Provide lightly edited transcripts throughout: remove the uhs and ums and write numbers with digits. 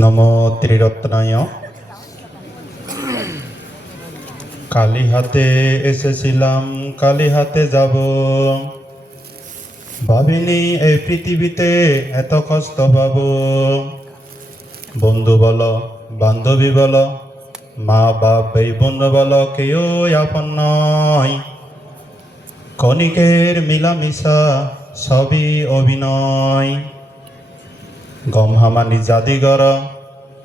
নমো ত্রিরত্নায়। কালী হাতে এসেছিলাম, কালী হাতে যাব। ভাবিনি এই পৃথিবীতে এত কষ্ট পাব। বন্ধু বলো, বান্ধবী বলো, মা বাপ এই বন্ধু বলো, কেউ আপন নয়। ক্ষণিকের মিলামিশা সবই অভিনয়। গমহামানি জাদিগর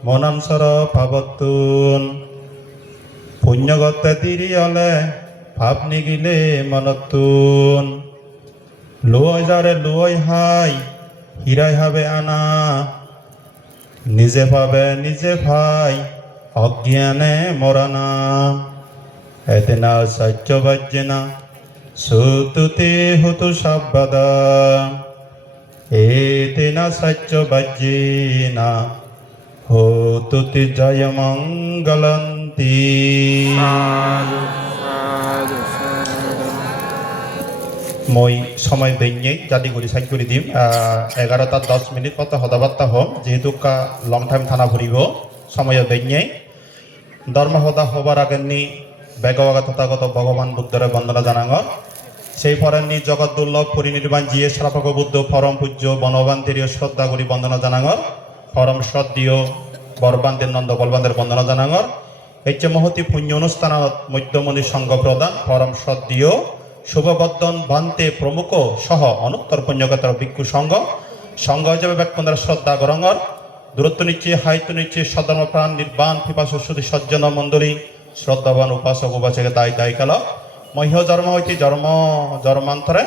মনানসর পাবতুন। পুণ্যগতে তিরিয়লে ভাব নিগিলে মনতুন। লুয় যারে লুয় হাই হীরাই হবে আনা। নিজে পাবে নিজে ভাই অজ্ঞানে মরানা। এতে না সহ্য বাজ্যে না সুতুতে হতু সাববাদা। এতে না সহ্য বাজ্যে না হতুতে জয় মঙ্গলন্তি। মই সময় বেঞ্জে জাতি করি সাইড করে দিম। 11টা 10 মিনিট মতো হদাবার্তা হম, যেহেতু লং টাইম থানা ফুরিব সময় বেঞ্জে। ধর্ম হদা হবার আগের বেগবাগা তথাগত ভগবান বুদ্ধরে বন্দনা জানাঙ। সেই ফরেননি জগৎ দুর্লভ পরিনির্বাণ জিয়ে শ্রাপক বুদ্ধ পরম পূজ্য বনবান্তেরীয় শ্রদ্ধা করি বন্দনা জানাঙ। পরম শ্রদ্ধীয় বরবান্তের নন্দ বলবান্তের বন্দনা জানাঙ। এচ্ছে মহতি পুণ্য অনুষ্ঠানত মধ্যমণি সংঘ প্রদান পরম শ্রদ্ধীয় শুভবর্ধন বান্তে প্রমুখ সহ অনুত্তর পুণ্যগতার ভিক্ষু সংঘ সংঘ হিসেবে ব্যক্তির শ্রদ্ধা গরঙর দূরত্ব নিচ্ছে হাইত্য নিচ্ছে সধর্ম প্রাণ নির্বাণ পিপাসু সুধী সজ্জন মণ্ডলী শ্রদ্ধাবান উপাসক উপাসকে দায়ী দায়িকাল মহ্য জন্ম হইতে জন্মান্তরে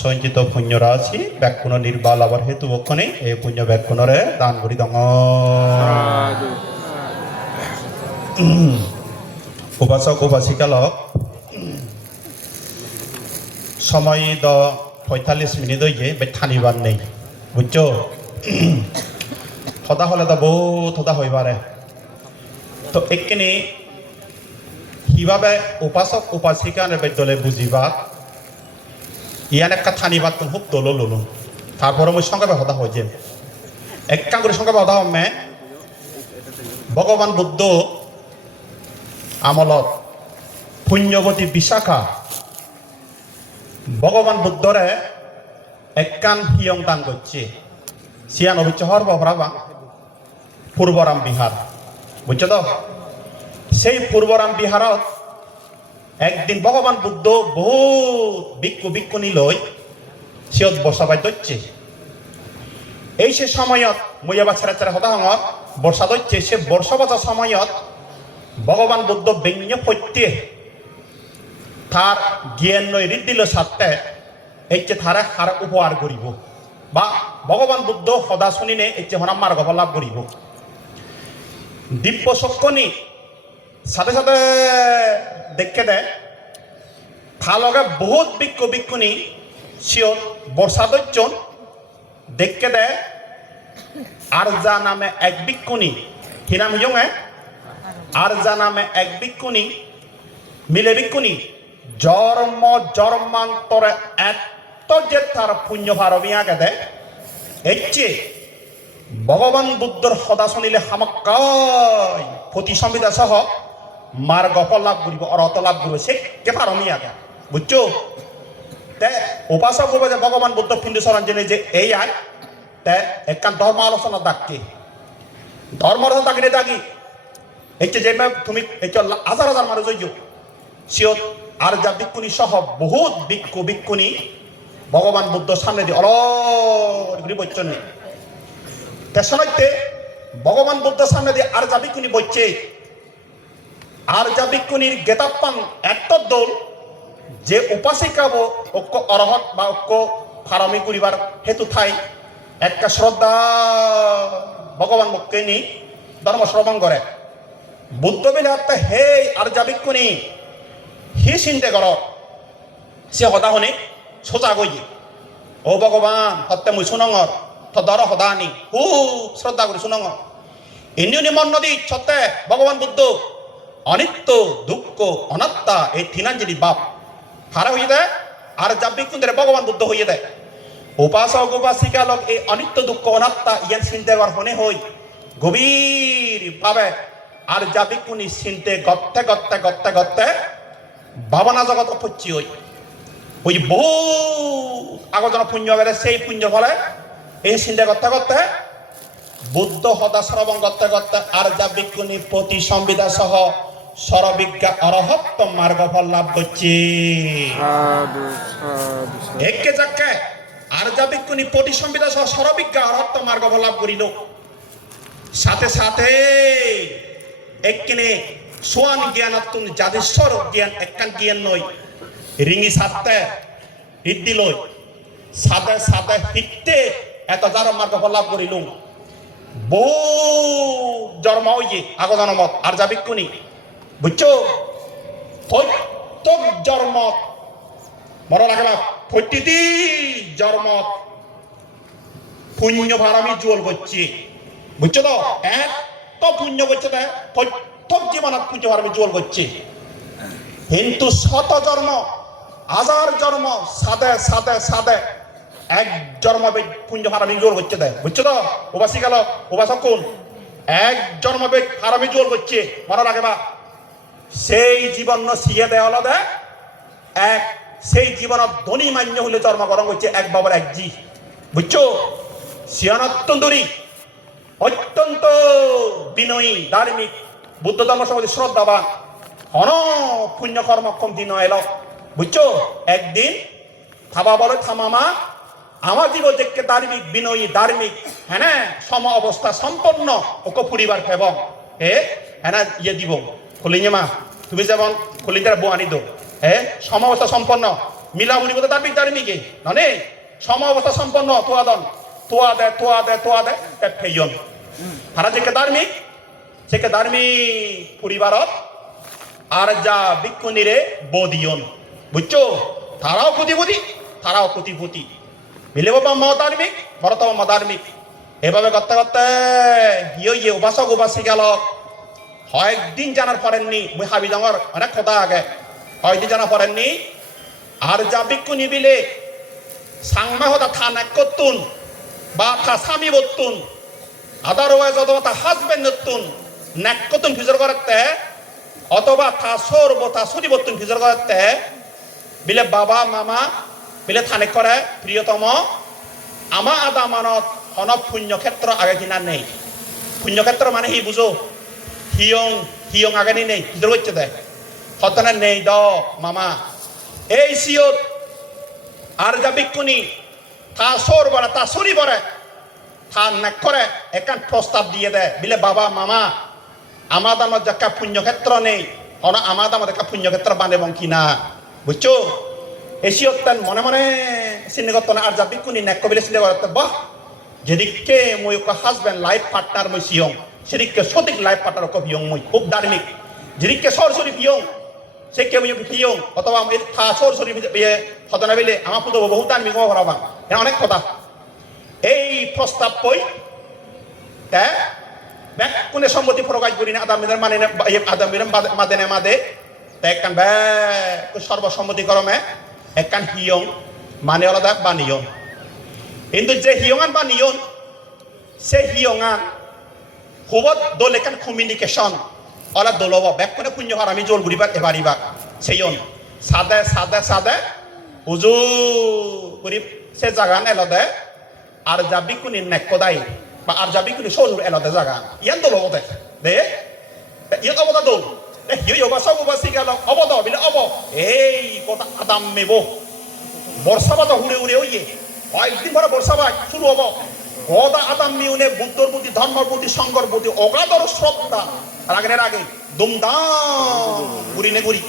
সঞ্চিত পুণ্য রাশি ব্যাকুণ নির্বাল আবার হেতু বক্ষণে এই পুণ্য ব্যাকুণরে দান করি দঙ। উপাসক উপাসিকালক সময় 45 মিনিট হয়ে বে থানিবার নেই, বুঝছো? হদা হলে তো বহুত হদা হইবারে। তো এখানে কিভাবে উপাসক উপাসিকার বেদলে বুঝিবা ইয়ান একটা থানিবার তুমি খুব দল লুলুন। তারপরে মই সংখ্যাবে হদা হয়ে যে একটা করে সংখ্যাবে হদা হমে ভগবান বুদ্ধ আমলত পুণ্যবতী বিশাখা ভগবান বুদ্ধরে একখান হিয়ং দান করছে। সিয়ান অবিচহর বহরাবা পূর্বরাম বিহার, বুঝছো তো? সেই পূর্বরাম বিহারত একদিন ভগবান বুদ্ধ বহুত ভিক্ষু ভিক্ষুণী লই সিয়ত বর্ষাবাই দচ্ছে। এই সে সময়ত মই এবার ছেড়ে ছেড়ে হতা হঙত বর্ষা দচ্ছে। সে বর্ষা বছর সময়ত ভগবান বুদ্ধ ব্যঙ্গ পত্যে তার জ্ঞান নয় ঋদ্দিল সাথে এইচে তারা হার উপহার করিব বা ভগবান বুদ্ধ সদা শুনিনে এইচে হনাম মার্গ লাভ করিব। দিব্য সক্ষণী সাথে সাথে দেখে দে থালগে বহুত ভিক্ষু ভিক্ষুণী সিয়ত বর্ষা দচ্ছন দেখে দে আরজা নামে এক ভিক্ষুণী কি নাম হিজঙে আরজা নামে এক ভিক্ষুণী মিলে ভিক্ষুণী জন্ম জন্মান্তরে এত যে তার পুণ্য ভারমিয়া গেদে এচ্ছে ভগবান বুদ্ধর সদা শুনিলে সামকাই প্রতি সংবিধা সহ মার্গ লাভ করিব অরত লাভ করিব সে কে ভারমিয়া গে, বুঝছো? তে উপাসক করবে যে ভগবান বুদ্ধ ফিন্দু সরণ জেনে যে এই আয় তে একখান ধর্ম আলোচনা ডাকি ধর্ম আলোচনা ডাকিনে ডাকি এইচে যে তুমি এইচ হাজার হাজার মানুষ হইছ সিয়ত আর যা ভিক্ষুণী সহ বহুত ভিক্ষু ভিক্ষুণী ভগবান বুদ্ধ সামনে দিয়ে অলরি বচ্চন তেসনাইতে ভগবান বুদ্ধ সামনে দিয়ে আর যা ভিক্ষুণী বচ্ছে। আর যা ভিক্ষুণীর গেতাপ্পান এত দোল যে উপাসিকা ঐক্য অরহত বা ঐক্য ফারামি করিবার হেতু থাই একটা শ্রদ্ধা ভগবান মুখকে নি ধর্ম শ্রবণ করে বুদ্ধ বিলাতে হে আর যা ভিক্ষুণী হি চিন্তা কর সে সদা শুনি সোজা গই ও ভগবান সত্যে মুই শুনঙর ধর সদা আনি খুব শ্রদ্ধা করি শুনঙ এমনি মন নদী সত্যে ভগবান বুদ্ধ অনিত্য দুঃখ অনাত্মা এই তিনাঞ্জলি বাপ হারা হয়ে দেয় আর যা ভিক্ষুণদের ভগবান বুদ্ধ হয়ে দেয় উপাসক উপাসিকালক এই অনিত্য দুঃখ অনাত্মা ইয়ান চিন্তা করার মনে হই গভীর ভাবে আর যাবিকুনি চিন্তে গত্তে গত্তে গত্তে গত্তে ভাবনা জগৎ অপচি হই ওই বহু আগজন পুণ্য বেড়ে সেই পুণ্য ফলে এই চিন্তা করতে করতে বুদ্ধ সদা শ্রবণ করতে করতে আর যাবিকুনি প্রতি সংবিধা সহ সরবিজ্ঞা অরহত্ব মার্গ ফল লাভ করছে একে যাকে আর যাবিকুনি প্রতি সংবিধা সহ সরবিজ্ঞা অরহত্ব মার্গ ফল লাভ করিল সাথে সাথে এককিনে সোয়ান জ্ঞান আত্ম যাদেশ্বর জ্ঞান একখান জ্ঞান নয় রিঙি সাথে হিদ্দি লই সাদে সাদে হিটতে এত যার মার্গ ফল লাভ করিল বহু জন্ম হইয়ে আগ জন্মত আর যাবিকুনি বুঝছো প্রত্যেক জন্মত মনে রাখবা প্রতিটি জন্মত পুণ্য ভাড়ামি জোল করছি বুঝছো তো এত পুণ্য করছে প্রত্যেক জীবনত পুণ্য ভাড়ামি জোল করছে কিন্তু শত জন্ম হাজার জন্ম সাদে সাদে সাদে এক জন্ম পুণ্য হারামি জোর করছে দেয় বুঝছো তো উপাসী গেল উপাসক কোন এক জন্ম হারামি জোর করছে মনে রাখবা সেই জীবন সিয়ে দেয় হলো দে এক সেই জীবন ধনী মান্য হলে জন্মগ্রহণ করছে এক বাবার এক জি বুঝছো সিয়ান অত্যন্ত বিনয়ী ধার্মিক বুদ্ধ ধর্ম সমাজে শ্রদ্ধাবান অন পুণ্য কর্মক্ষম দিন এলো বুঝছো একদিন থাবা বলে থামামা আমার জীবন দেখতে ধার্মিক বিনয়ী ধার্মিক হ্যাঁ সম অবস্থা সম্পন্ন ওকে পরিবার ফেব হ্যাঁ ইয়ে দিব খুলিঙে মা তুমি যেমন খুলিংটার বউ আনি দো সম অবস্থা সম্পন্ন মিলামুনি মতো ধার্মিক ধার্মিকে ননে সম অবস্থা সম্পন্ন তোয়া দে ফেয়ন তারা যে ধার্মিক সে ধার্মিক পরিবারত আর যা ভিক্ষুনিরে বদিয়ন বুঝছো তারাও কোটিপতি মিলে বাবা মধার্মিক ভরতম মধার্মিক এভাবে করতে করতে ইয়ে উপাসক উপাসী গেল কয়েকদিন জানার পরেননি মুই হাবি ডাঙর অনেক কথা আগে কয়েকদিন জানা পরেননি আর যা ভিক্ষুনি বিলে সাংমা হতা থা নাক করতুন বা থা স্বামী বর্তুন আদারওয়াইজ অথবা তা হাজবেন্ড নতুন নাক করতুন ফিজর করতে অথবা থা সর বোতা সরি বর্তুন ফিজর করতে বিলে বাবা মামা বিলে থানে করে প্রিয়তম আমা আদা মানত হন পুণ্যক্ষেত্র আগে কিনা নেই পুণ্যক্ষেত্র মানে হি বুঝো হিয়ং আগে নেই ফিজর করছে দেয় হতনে নেই দ মামা এই সিয়ত আর যা ভিক্ষুনি তা সর বলে তা সরি বলে তা নাক করে একান প্রস্তাব দিয়ে দেয় বিলে বাবা মামা আমাদ আমার যাকা পুণ্যক্ষেত্র নেই আমাদ আমাদের একটা পুণ্যক্ষেত্র বানাবো কিনা বুঝছো এসিওত্তান মনে মনে চিন্তা করতো না আর যা ভিক্ষুনি নাক কবিলে চিন্তা করতে বাহ যেদিকে মই হাজবেন্ড লাইফ পার্টনার মই সিয়ং সেদিকে সঠিক লাইফ পার্টনার ওকে বিয়ং মই খুব ধার্মিক যেদিকে সরসরি বিয়ং সে কে বিয়ং অথবা সরসরি হতনা বিলে আমার পুতো বহু ধার্মিক হওয়া অনেক কথা এই প্রস্তাব পই কোন সম্মতি প্রকাশ করি না আদামিদের মানে আদামির মাদে মাদে একখান সর্বসম্মতি করমে একখান হিয়ং মানে আলাদা বানিয়ন কিন্তু যে হিয়ঙান বানিয়ন সে হিয়ঙান হুবত দল এখান কমিউনিকেশন অলা দলব ব্যাক করে পুণ্য হার আমি জল ঘুরিবার এবারিবা সেইন সাদে সাদে সাদে উজু করি সে জাগান এলদে আর যা ভিক্ষুনি নেকদাই বা আর যা ভিক্ষুনি সজুর এলদে জাগা ইয়ান দলব দে ইয়ে অবদা দল ইয়ে অবাসক উপাসী গেল অবদ বিলে অব এই কথা আদাম মেব বর্ষাবাদ হুড়ে হুড়ে ওইয়ে কয়েকদিন পরে বর্ষাবাদ শুরু হব গদা আদাম মিউনে বুদ্ধর প্রতি ধর্মর প্রতি সংঘর প্রতি অগাধর শ্রদ্ধা রাগের আগে দুমদাম ঘুরিনে ঘুরি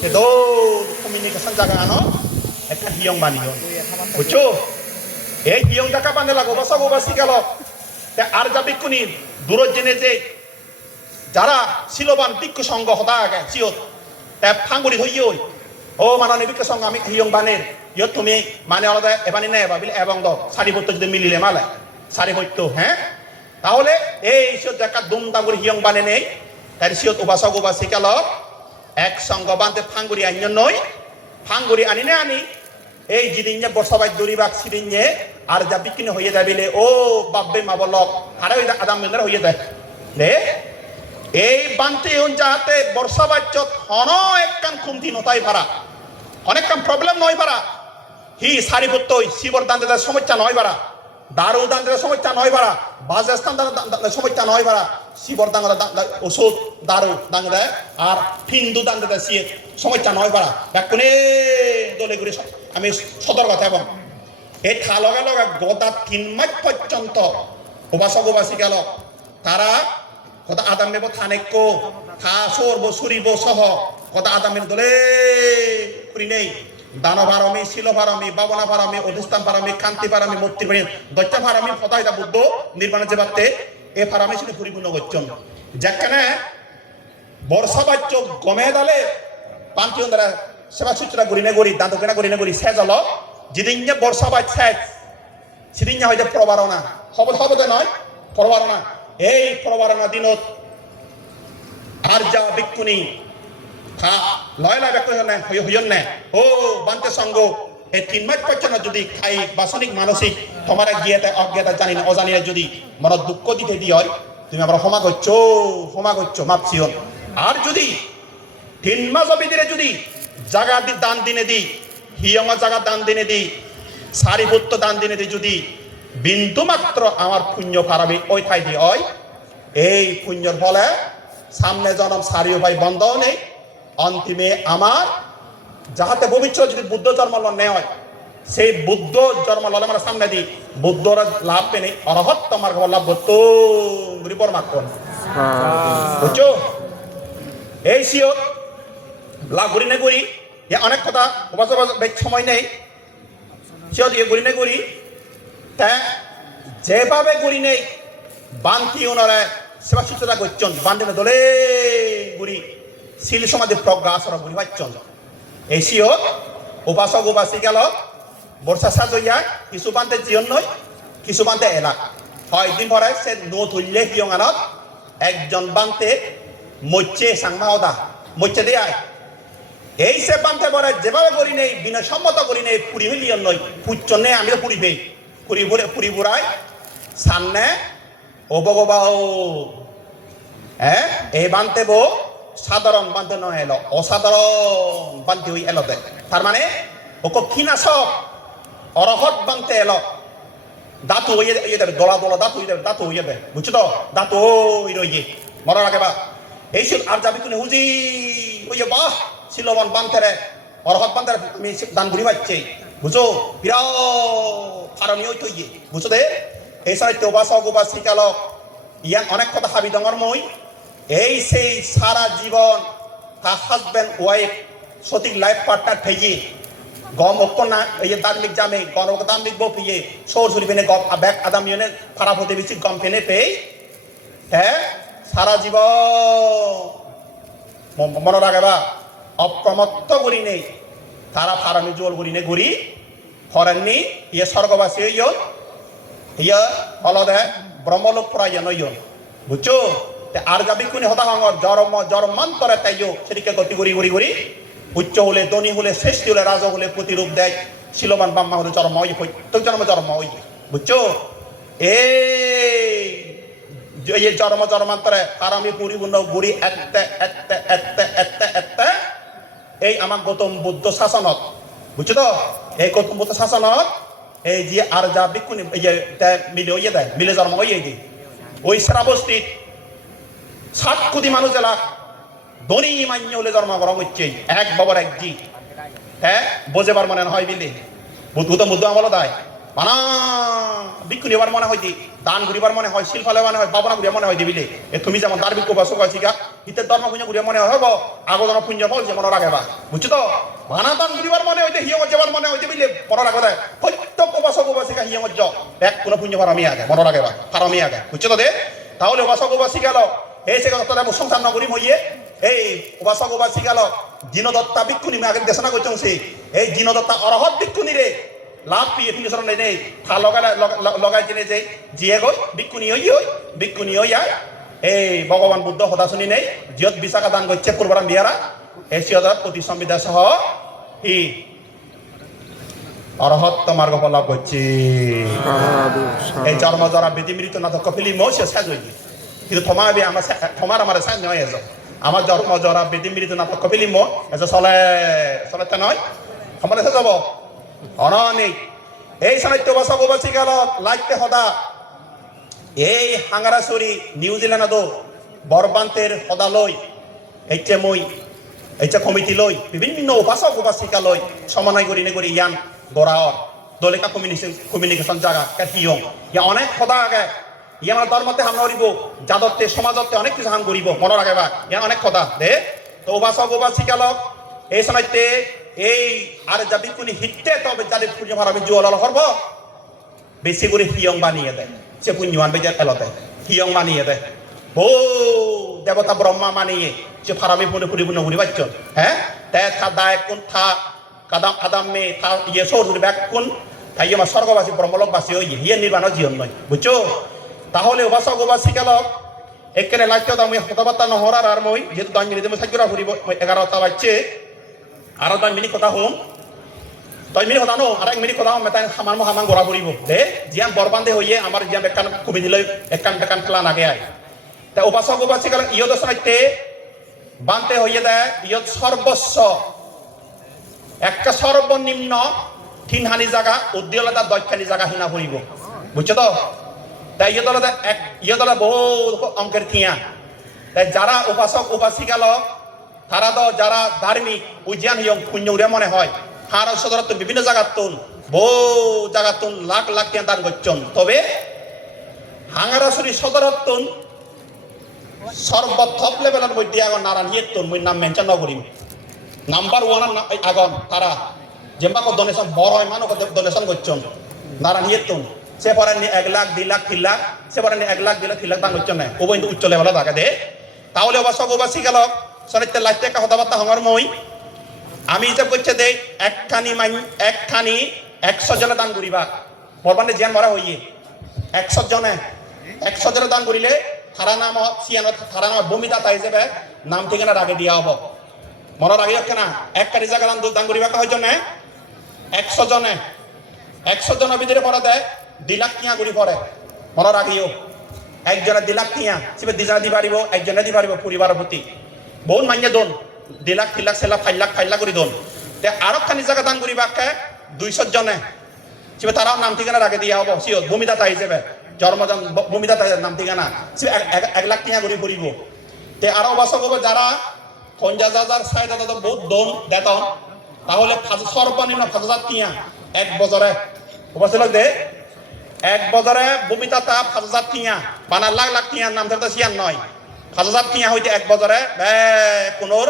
সে দৌড় কমিউনিকেশন জায়গা আনো একটা হিয়ং বানিয়ন বুঝছো এই হিয়ং জায়গা বানে লাগো বসক উপাসী গেল আর যা ভিক্ষুনি দূর জেনে যে যারা শিলবান ভিক্ষু সংঘ হতা আগে চিয়ত ফাঙ্গুড়ি ধইয়ে ওই ও মাননীয় ভিক্ষু সংঘ আমি হিয়ং বানের ইয়ত তুমি মানে আলাদা এবানি নেই ভাবিলে এবং দ সারি পত্র যদি মিলিলে মালে সারি হইতো হ্যাঁ তাহলে এই সিয়ত দেখা দুমদাম করে হিয়ং বানে নেই তাই সিয়ত উপাসক উপাসী গেল এক সংঘ বানতে ফাঙ্গুড়ি আনিও নয় ফাঙ্গুড়ি আনি নে আনি এই জিদিনে বর্ষাবাই দরিবাক সিদিনে আর যা বিকিনে হয়ে যায় বিলে ও বাব্বে মা বলক হারে আদাম মেন্দার হয়ে যায় দে এই বান্তি যাতে বর্ষাবাই চত হন একখান খুমতি নতাই পারা অনেকখান প্রবলেম নয় পারা হি সারিপুত্তই শিবর দান দেওয়ার সমস্যা নয় পারা দারু দান দেওয়ার সমস্যা নয় পারা বাজস্থান সমস্যা নয় পারা শিবর দাঙ্গা ওষুধ দারু দাঙ্গ দেয় আর হিন্দু দাঙ্গ দেয় সিয়ে সমস্যা নয় পারা ব্যাকুনে দলে ঘুরে আমি সতর্কতা এবং এই থা লগা লগা গদা 3 মাস পর্যন্ত উপাসক উপাসী গেল তারা কথা আদাম মেব থানেক্য থা সরব সুরিব সহ কথা আদামের দলে করি নেই দান ভারমি শিল ভারমি বাবনা ভারমি অধিষ্ঠান ভারমি কান্তি ভারমি মূর্তি ভারমি দৈত্য ভারমি ফতাইদা বুদ্ধ নির্মাণ যে বাতে এ ভারমি ছিল পরিপূর্ণ গচ্ছন যেখানে বর্ষা বাচ্চ গমে দালে পান্তি দ্বারা সেবা সূচনা গরিনে গরি দাঁত কেনা গরিনে গরি শেষ হলো যেদিন যে বর্ষা বাচ্চ শেষ সেদিন হয়তো প্রবারণা সবদে নয় প্রবারণা এই প্রবারণা দিনত আর যা বিক্ষুনি লয়লা ব্যক্ত হইন নে ও বান্তে সঙ্গ এই 3 মাস পর্যন্ত যদি খাই বাসনিক মানসিক তোমার গিয়েতে অজ্ঞাতা জানি না অজানিয়ে যদি মন দুঃখ দিতে দি হয় তুমি আবার ক্ষমা করছো মাপছিও আর যদি 3 মাস অবিদিরে যদি জাগা দি দান দিনে দি হিয়ঙ্গ জাগা দান দিনে দি সারিপুত্র দান দিনে দি যদি বিন্দু মাত্র আমার পুণ্য ফারাবি ওই ঠাই দি হয় এই পুণ্যর ফলে সামনে জনম সারিও ভাই বন্ধ নেই অন্তিমে আমার যাহাতে ভবিষ্যৎ যদি বুদ্ধ জন্ম নেয় হয় সেই বুদ্ধ জন্ম ললে মানে সামনে দি বুদ্ধর লাভ পেনে অরহত্ত মার্গ লাভ তো রিপর মার্গ বুঝছো এই সিও লাভ করি না করি অনেক কথা সময় নেই সিও দিয়ে করি না করি তা যেভাবে করি নেই বান্তি ওনারা সেবা শুশ্রূষা করছেন বান্ধিনে দলে গুড়ি শিল সমাধি প্রজ্ঞা আসর গুড়ি পাচ্ছেন এই সিও উপাসক উপাসী গেল বর্ষা সাজইয়া কিছু বান্ধে জিয়ন নয় কিছু বান্ধে এলাক হয় দিন ভরে সে নো ধরলে হিয়ঙানত একজন বান্ধে মচ্ছে সাংমাওদা মচ্ছে দেয় এই সে বান্ধে ভরে যেভাবে করি নেই বিনা সম্মত করি নেই পুরি হইলিয়ন নয় পুচ্ছন নেই আমি তো পুরি পেই পুরি বুড়াই সামনে ও বগবাও হ্যাঁ এই বান্ধে বো সাধারণ বান্ধে নয় এলো অসাধারণ বান্ধে হই এলো দেয় তার মানে ওকে ক্ষীণাসক অরহত বান্ধে এলো দাঁতু হয়ে যাবে দলা দলা দাঁতু হয়ে যাবে দাঁতু হয়ে যাবে বুঝছো তো দাঁতু ওই রয়ে মনে রাখে বা এই ছিল আর যাবি তুমি হুজি ওই বাহ শিলবন বান্ধে রে অরহত বান্ধে আমি দান ঘুরি পাচ্ছি বুঝো বিরাট ফারণীয় তো ইয়ে বুঝছো দে এই সাহিত্য উপাসক উপাসী কালক ইয়ান অনেক কথা হাবি ডঙর মই এই সেই সারা জীবন তার হাজব্যান্ড ওয়াইফ সঠিক লাইফ পার্টনার থেকে গম অক্ষ না এই দার্মিক জামে গণ দার্মিক বপিয়ে সৌর সুরি পেনে গম ব্যাগ আদাম ইয়নে ফারাপ হতে বেশি গম পেনে পেয়ে হ্যাঁ সারা জীবন মনে রাখবা অপ্রমত্ত করি নেই তারা ফারানি জোর করি নে ঘুরি ফরেননি ইয়ে স্বর্গবাসী ইয়ন ইয়া হলদে ব্রহ্মলোক প্রায় নইয়ন বুঝছো আর যাবি কোনি হতা হঙ্গর জরমান্তরে তাইও সেদিকে গতি করি ঘুরি ঘুরি উচ্চ হলে ধনী হলে শ্রেষ্ঠ হলে রাজা হলে প্রতিরূপ দেয় শিলবান বাম্মা হলে জন্ম হই প্রত্যেক জন্ম জন্ম হই বুঝছো এই জন্মান্তরে আর আমি পরিপূর্ণ ঘুরি এত্তে এই আমার গৌতম বুদ্ধ শাসনত বুঝছো তো এই গৌতম বুদ্ধ শাসনত এই যে আর যা বিক্ষুনি মিলে হইয়ে দেয় মিলে জন্ম হইয়ে দিই ওই শ্রাবস্তিত 7 কোটি মানুষ এলা ধনী মান্য হলে জন্মগ্রহণ হচ্ছে এক বাবার এক জি হ্যাঁ বোঝেবার মনে হয় বিলে বুদ্ধ বুদ্ধ আমল দেয় মানা বিক্ষুনি এবার মনে হয় দান ঘুরিবার মনে হয় শিল্পালে মনে হয় বাবনা ঘুরিয়া মনে হয় দিবিলে তুমি যেমন তার বিক্ষ বাসক আছে গা হিতের ধর্ম পুঞ্জ ঘুরিয়া মনে হয় আগজন পুঞ্জ ফল যে মনে রাখে বা বুঝছো তো মানা দান ঘুরিবার মনে হইতে হিয়ম যাবার মনে হইতে বিলে মনে রাখে দেয় প্রত্যেক উপাসক উপাসিকা হিয়ম এক কোনো পুঞ্জ ফারামি আগে মনে রাখে বা ফারামি আগে বুঝছো তো দে তাহলে উপাসক উপাসী গেল এই সে কথা সংসার নগরী হইয়ে এই উপাসক উপাসী গেল জিনদত্তা বিক্ষুনি আগে দেশনা করছেন সে এই জিনদত্তা অরহত বিক্ষুনি রে লাভ পিয়ে ফিনিশন নেই থা লগাই জেনে যে জিয়ে গই বিক্ষুনি হই এই ভগবান বুদ্ধ হতা শুনি নেই জিয়ত বিশাখা দান করছে পূর্বরাম বিহারা এই সিয়ত প্রতি সংবিধা সহ হি অরহত্ত মার্গ লাভ করছে এই জন্ম জরা বিধি মৃত না তো কপিলি মৌসে সাজ হইলি কিন্তু আমার সাজ নয় এজ আমার জন্ম জরা বিধি মৃত না তো কপিলি মো এজ চলে চলে নয় সময় এসে যাব অনেক এই সাহিত্য ভাষা গোবাসী গেল লাইতে সদা এই হাঙ্গারাসুরি নিউজিল্যান্ড বরবান্তের সদা লই এইচে মই এইচে কমিটি লই বিভিন্ন উপাসক উপাসিকা লই সমন্বয় করি ইয়ান গড়াওয়ার দলিকা কমিউনিকেশন জায়গা হিয়ং ইয়া অনেক সদা আগে ইয়া আমার ধর্মতে হাম নরিব যাদতে সমাজতে অনেক কিছু হাম করিব মনের আগে বা ইয়া অনেক সদা দে তো উপাসক উপাসিকা লক এই সময়তে এই আর যাবি কোনি হিটতে তবে যাদের পুণ্য ভারাবি জুয়াল হরব বেশি করে হিয়ং বানিয়ে দেয় সে পুণ্যমান বেজার এলতে হিয়ং বানিয়ে দেয় ও দেবতা ব্রহ্মা মানিয়ে সে ফারামি পুনে পরিপূর্ণ করি পাচ্ছ হ্যাঁ তে থা দায় কোন থা কাদাম আদাম মে থা ইয়ে সৌর ব্যাগ কোন তাই আমার স্বর্গবাসী ব্রহ্মলোকবাসী ওই হিয়ে নির্বাণের জীবন নয় বুঝছো তাহলে উপাসক উপাসিকালক এখানে লাগতে আমি কথাবার্তা নহরার আর মই যেহেতু 10 মিনিট মই সাহায্য করিব 11টা বাজছে আরো 10 মিনিট কথা হোম 10 মিনিট কথা নো আর 1 মিনিট কথা হোম মেতা হামান গড়া করিব দে জিয়ান বরবান্দে হইয়ে আমার জিয়ান একখান কবি দিলে একখান খেলা নাগে আয় তা উপাসক উপাসিকাল ইয়দ সনাইতে বানতে হইয়ে দেয় ইয়দ সর্বস্ব একটা সর্বনিম্ন তিনহানি জায়গা উদ্দিয়লতা 10খানি জায়গা হিনা পড়িব বুঝছো তো তাই ইয়দলা বহু অঙ্কের থিয়া তাই যারা উপাসক উপাসিকাল তারা তো যারা ধার্মিক উজ্জান হিয়ং পুণ্য মনে হয় হার সদরত্ব বিভিন্ন জায়গার তুন বহু জায়গার তুন লাখ লাখ টিয়া দান করছেন তবে হাঙ্গারাসুরি সদরত্ব সর্বথপ লেভেলের মধ্যে এখন নারায়ণ ইয়েতুন মুই নাম মেনশন নকরিম নাম্বার 1 আগন তারা যেমন ডোনেশন বড় হয় মানুষ ডোনেশন করছেন নারায়ণ ইয়েতুন সে পরে 1 লাখ 2 লাখ 3 লাখ সে পরে 1 লাখ 2 লাখ 3 লাখ দান করছেন না ও কিন্তু উচ্চ লেভেলে থাকে দে তাহলে উপাসক উপাসিকা লোক সরিতে লাইতে কথাবার্তা হওয়ার মই আমি হিসাব করছে দে একখানি 100 জনে দান করিবা বরবানে জিয়ান মরা হইয়ে 100 জনে দান করিলে থারা নাম থারা নাম ভূমিদাতা হিসেবে নাম ঠিকানা আগে দিয়া হব মনের আগে না একখানি জায়গা দান করিবা হয় জনে 100 জনের ভিতরে পড়া দেয় 2 লাখ টিয়া করি পড়ে মনের আগেও একজনে 2 লাখ টিয়া সে 2 জনে দি পারিব একজনে দি পারিব পরিবারের প্রতি বহুত মাইনে দোন 2 লাখ 3 লাখ 4 লাখ 5 লাখ করে দোন তে আরো খানি জায়গা দান করিবা 200 জনে সে তারাও নাম ঠিকানা আগে দিয়া হব সিও ভূমিদাতা হিসেবে জন্মদান ভূমিদাতা নাম ঠিকানা সে 1 লাখ টিয়া করে পড়িব তে আরো উপাসক যারা 50,000 60,000 বহুত দোন দেতন তাহলে সর্বনিম্ন 5,000 টিয়া এক বছরে উপাসক দে এক বছরে ভূমিদাতা 5,000 টিয়া বানা লাখ লাখ টিয়ার নাম ধরতে সিয়ান নয় 5,000 টিয়া হইতে এক বছরে কোনোর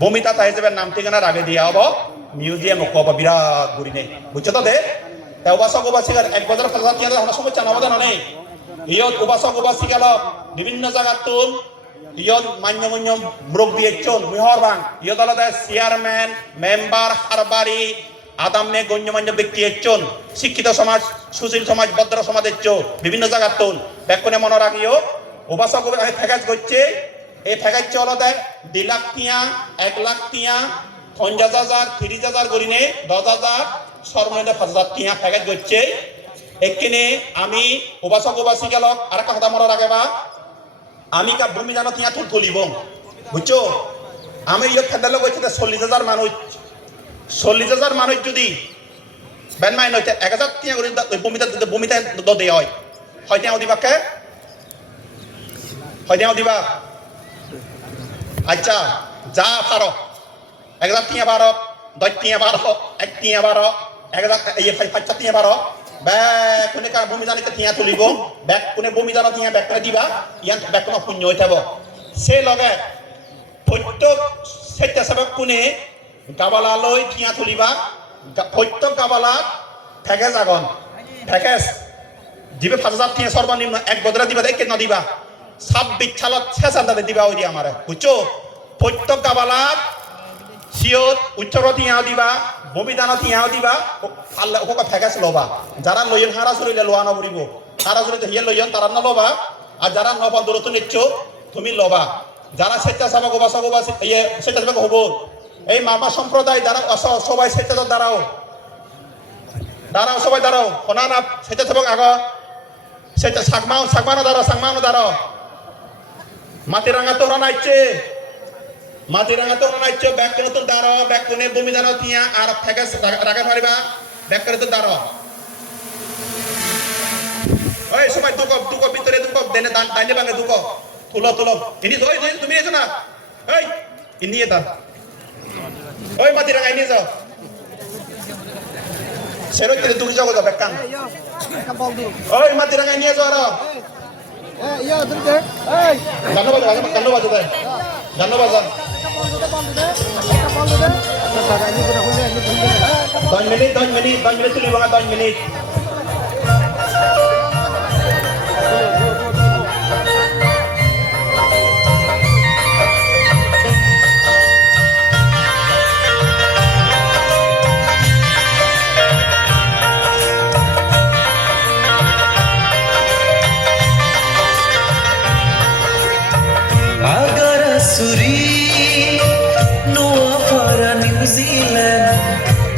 ভূমিদাতা হিসেবে নাম ঠিকানার আগে দিয়া হব মিউজিয়াম কব বিরাট ঘুরি নেই বুঝছো তো দে উপাসক উপাসিকার এক বছর 5,000 টিয়া দেওয়ার সমস্যা নবদান নেই ইয়ত উপাসক উপাসিকাল বিভিন্ন জায়গার তুন ইয়ত মান্য মুরব্বী একজন মিহরবান ইয়ত আলাদা চেয়ারম্যান মেম্বার হারবারি আদামে গণ্যমান্য ব্যক্তি একজন শিক্ষিত সমাজ সুশীল সমাজ ভদ্র সমাজ বিভিন্ন জায়গার তুন ব্যাকুনে মনে রাখিও উপাসক ফ্যাকাজ করছে এই ফ্যাকাজ চলো দেয় 2 লাখ টিয়া 1 লাখ টিয়া 50,000 30,000 করিনে 10,000 সর্বনিম্ন 5,000 টিয়া ফ্যাকাজ করছে এখানে আমি উপাসক উপাসিকালক আর একটা কথা মনে রাখে বা আমি কা ভূমি জানো টিয়া তুলিব বুঝছো আমি ইয়ে খেদালো করছি 40,000 মানুষ 40,000 মানুষ যদি বেন মাইন হইতে 1,000 টিয়া করে ভূমিতে দেওয়া হয় হয়তো দিবাকে হয়তো দিবা আচ্ছা যা পারো 1,000 টিয়া বারো 10 টিয়া বারো 1 টিয়া বারো 1,000 5 টিয়া বারো কোনে কার ভূমি জানিতে টিয়া তুলিব ব্যাগ কোনে ভূমি জানো টিয়া ব্যাগ করে দিবা ইয়ান ব্যাগ কোনো শূন্য হয়ে থাকব সে লগে প্রত্যেক স্বেচ্ছাসেবক কোনে গাবালা লই টিয়া তুলিবা প্রত্যেক গাবালা প্যাকেজ আগন প্যাকেজ দিবে 5,000 টিয়া সর্বনিম্ন এক বদরা দিবা দেখ কেন দিবা 26 সালত 6,000 দিবা ওই আমার বুঝছো প্রত্যেক গাবালাত সিওর উচ্চর টিয়াও দিবা ভূমিদান টিয়াও দিবা আল্লাহ ওকে ফ্যাকাস লবা যারা লইন হারা চলিলে লোয়া নবরিব হারা চলিতে হিয়ে লইন তারা নলবা আর যারা নবা দূরত্ব নিচ্ছ তুমি লবা যারা স্বেচ্ছাসেবক উপাসক স্বেচ্ছাসেবক হব এই মামা সম্প্রদায় যারা সবাই স্বেচ্ছাসেবক দ্বারাও দাঁড়াও সবাই দাঁড়াও কোনা না সেটা থাকো আগো সেটা সাকমানো দাঁড়াও মাটিরাঙ্গা তোরা নাইছে ব্যাগ করে তো দাঁড়াও ব্যাগ কোনে ভূমি দাঁড়াও তিয়া আর থেকে রাখা পারিবা ব্যাগ করে তো দাঁড়াও ওই সবাই দুকো ভিতরে দুকো দেনে ডাইনে ভাঙে দুকো তুলো ইনি ওই তুমি এসো না এই ইনিয়ে দা ওই মাটিরাঙ্গা নিয়ে যাও সেরো করে তুমি যাও ব্যাগ কান ওই মাটিরাঙ্গা নিয়ে যাও আর গানো বাজা 10 menit tuloy mga 10 menit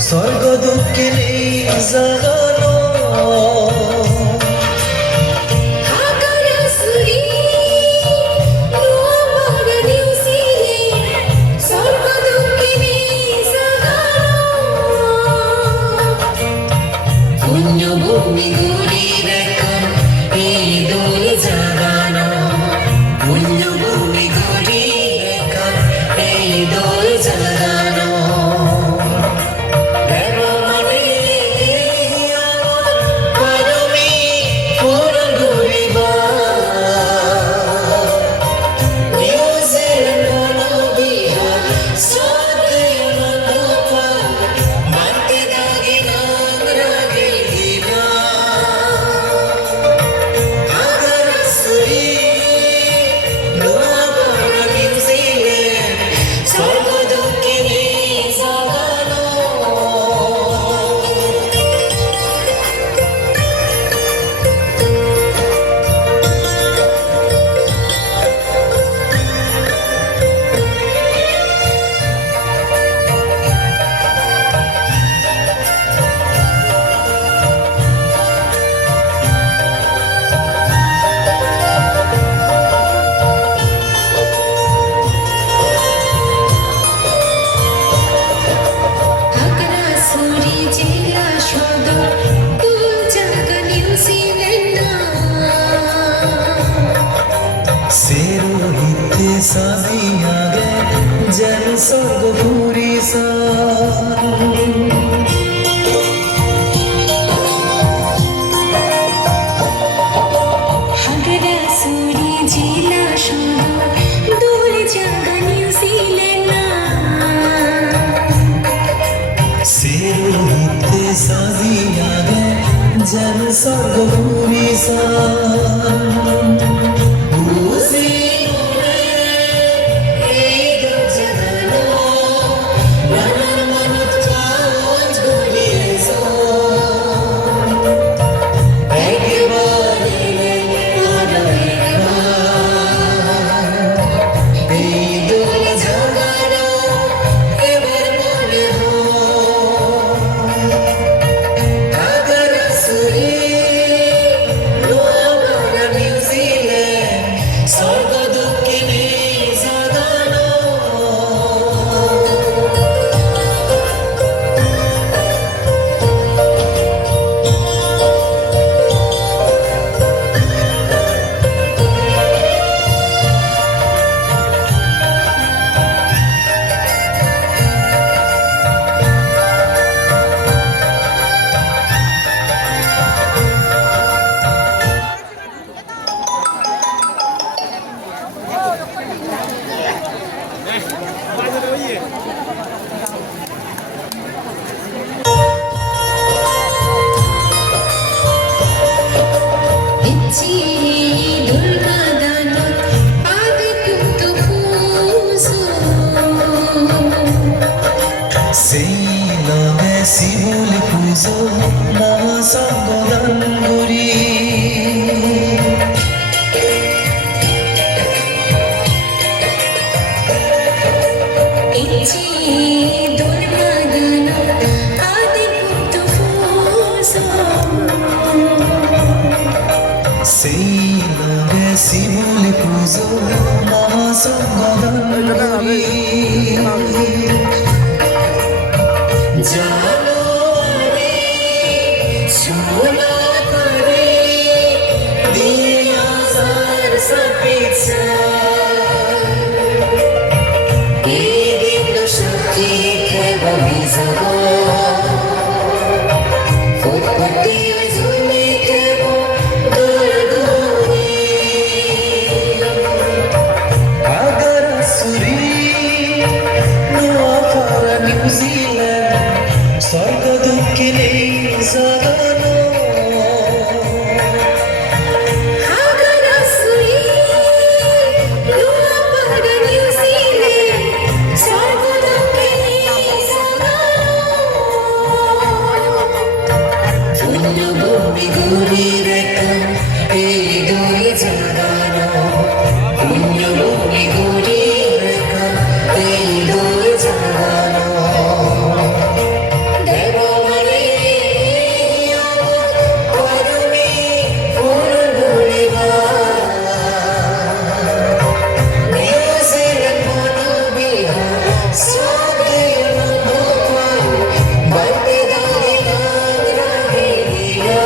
স্বর্গ দুঃখে নেই জাগানো পুণ্যভূমি ঘুরি দেখো এই দোল জাগানো পুণ্যভূমি ঘুরি দেখো এই দোল জাগানো सादिया गए जन स्वर्ग पूरी सा सादिया गए जन स्वर्ग पूरी सा শিমুল পুজো নামা সঙ্গদান করি দোল বাগানো আদি পুত্র ফুস झूला करे दिया सार सपीचा Idin shakti ke bamizago Futpati zuli ke bo durguni Agar suri no para New Zealand Sarga dukhe nei zagano Guri rekam ei doi jagano Punyo bhumi guri rekam ei doi jagano Devo mane parumi purguniva New Zealand mono biha sadayana bhopal bande dali nagrani diya